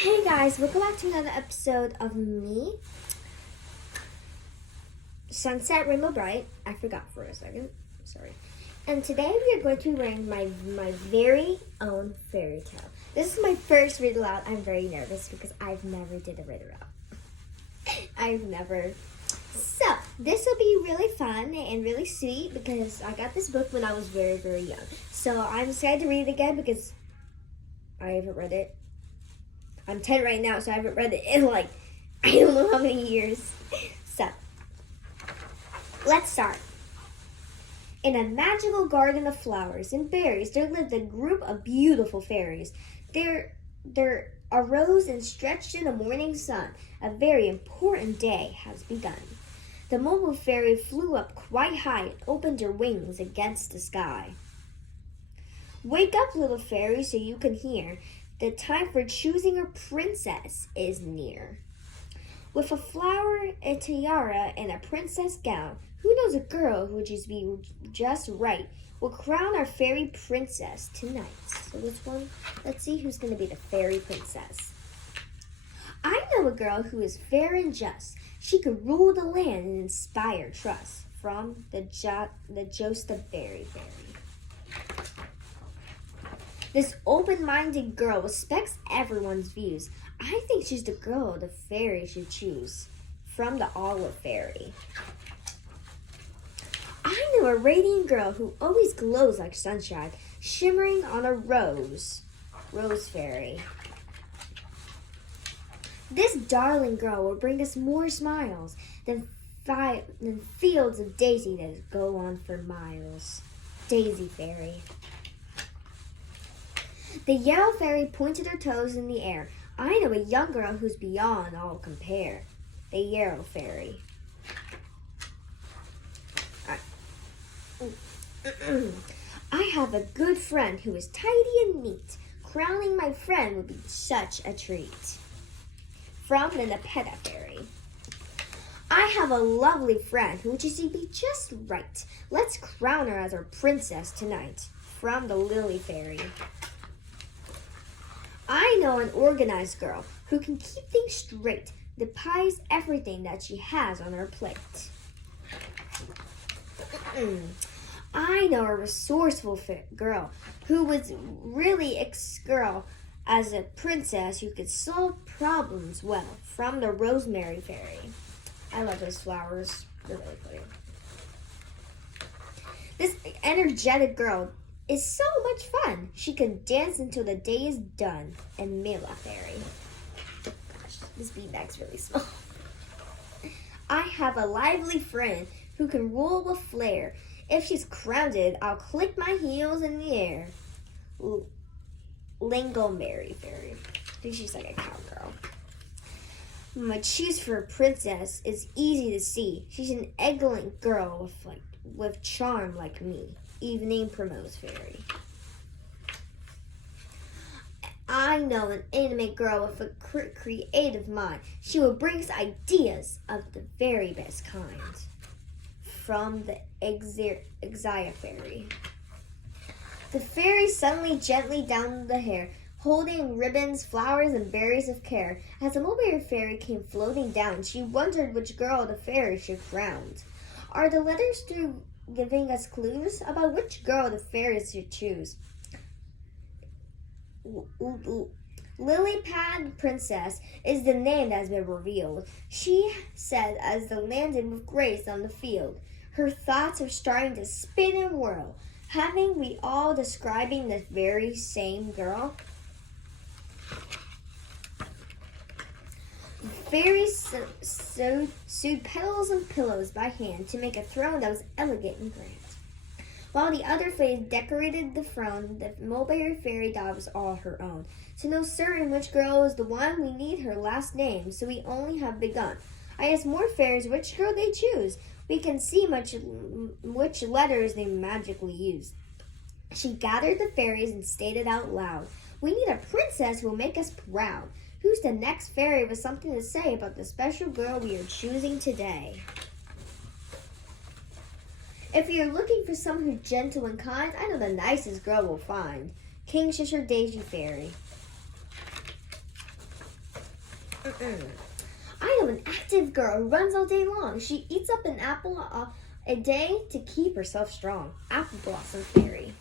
Hey guys, welcome back to another episode of me, Sunset Rainbow Bright. I forgot for a second, sorry. And today we are going to read my very own fairy tale. This is my first read aloud. I'm very nervous because I've never did a read aloud. I've never. So, this will be really fun and really sweet because I got this book when I was very, very young. So, I'm excited to read it again because I haven't read it. I'm 10 right now, so I haven't read it in I don't know how many years. So, let's start. In a magical garden of flowers and berries, there lived a group of beautiful fairies. There arose and stretched in the morning sun. A very important day has begun. The mobile fairy flew up quite high and opened her wings against the sky. Wake up, little fairy, so you can hear. The time for choosing a princess is near. With a flower, a tiara, and a princess gown, who knows a girl who would just be just right will crown our fairy princess tonight. So let's see who's going to be the fairy princess. I know a girl who is fair and just. She could rule the land and inspire trust. From the Josta Berry Fairy. This open-minded girl respects everyone's views. I think she's the girl the fairy should choose. From the Olive Fairy. I know a radiant girl who always glows like sunshine, shimmering on a rose. Rose Fairy. This darling girl will bring us more smiles than fields of daisy that go on for miles. Daisy Fairy. The Yellow Fairy pointed her toes in the air. I know a young girl who's beyond all compare. The Yarrow Fairy. I have a good friend who is tidy and neat. Crowning my friend would be such a treat. From the Nepeta Fairy. I have a lovely friend who would be just right. Let's crown her as our princess tonight. From the Lily Fairy. I know an organized girl who can keep things straight, despises everything that she has on her plate. I know a resourceful girl who was really girl as a princess who could solve problems well. From the Rosemary Fairy. I love those flowers. They're really pretty. This energetic girl is so much fun. She can dance until the day is done. And Mila Fairy. Gosh, this beanbag's really small. I have a lively friend who can roll with flair. If she's crowned, I'll click my heels in the air. Lingoberry Fairy. I think she's like a cowgirl. My choose for a princess is easy to see. She's an excellent girl with charm like me. Evening Primrose Fairy. I know an animate girl with a creative mind. She will bring us ideas of the very best kind. From the Exia Fairy. The fairy suddenly gently down the hair, holding ribbons, flowers, and berries of care. As the Mulberry Fairy came floating down, she wondered which girl the fairy should crown. Are the letters through giving us clues about which girl the fairies should choose? Lily Pad Princess is the name that has been revealed. She said as they landed with grace on the field. Her thoughts are starting to spin and whirl. Haven't we all describing the very same girl? Fairies sewed petals and pillows by hand to make a throne that was elegant and grand. While the other fairies decorated the throne, the Mulberry Fairy thought it was all her own. To know certain which girl is the one, we need her last name, so we only have begun. I asked more fairies which girl they choose. We can see which letters they magically use. She gathered the fairies and stated out loud, we need a princess who will make us proud. Who's the next fairy with something to say about the special girl we are choosing today? If you're looking for someone who's gentle and kind, I know the nicest girl we'll find. Kingfisher Daisy Fairy. I am an active girl who runs all day long. She eats up an apple a day to keep herself strong. Apple Blossom Fairy.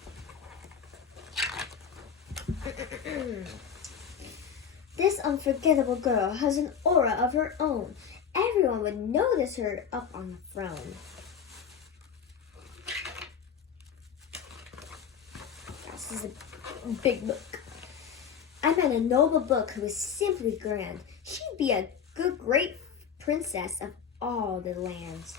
This unforgettable girl has an aura of her own. Everyone would notice her up on the throne. This is a big book. I met a noble book who was simply grand. She'd be a good, great princess of all the lands.